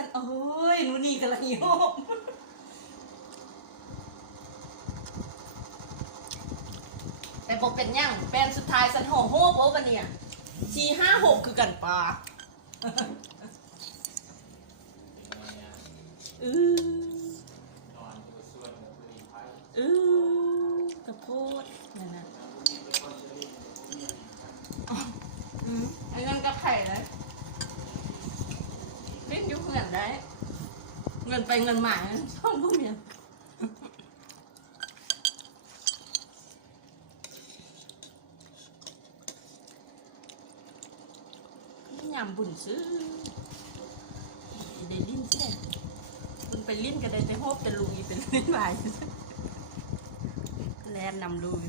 กำลังโยกแต่บอกเป็นหยังแปลนสุดท้ายสันหอโฮบโอ้กันเนี่ยสี่ห้าหกคือกันปลาอืออือกระโพดนั่นนะอืมไอ้นั่นก็ไข่เลย เล่นอยุคเงินได้ เงินไปเงินมาชอบพวกเมียยำบุญซื้อเดลิ้นใช่บุญไปลิ้นก็ได้แต่โฮบแต่ลุยเป็นลิ้นไหวแลนนำลุย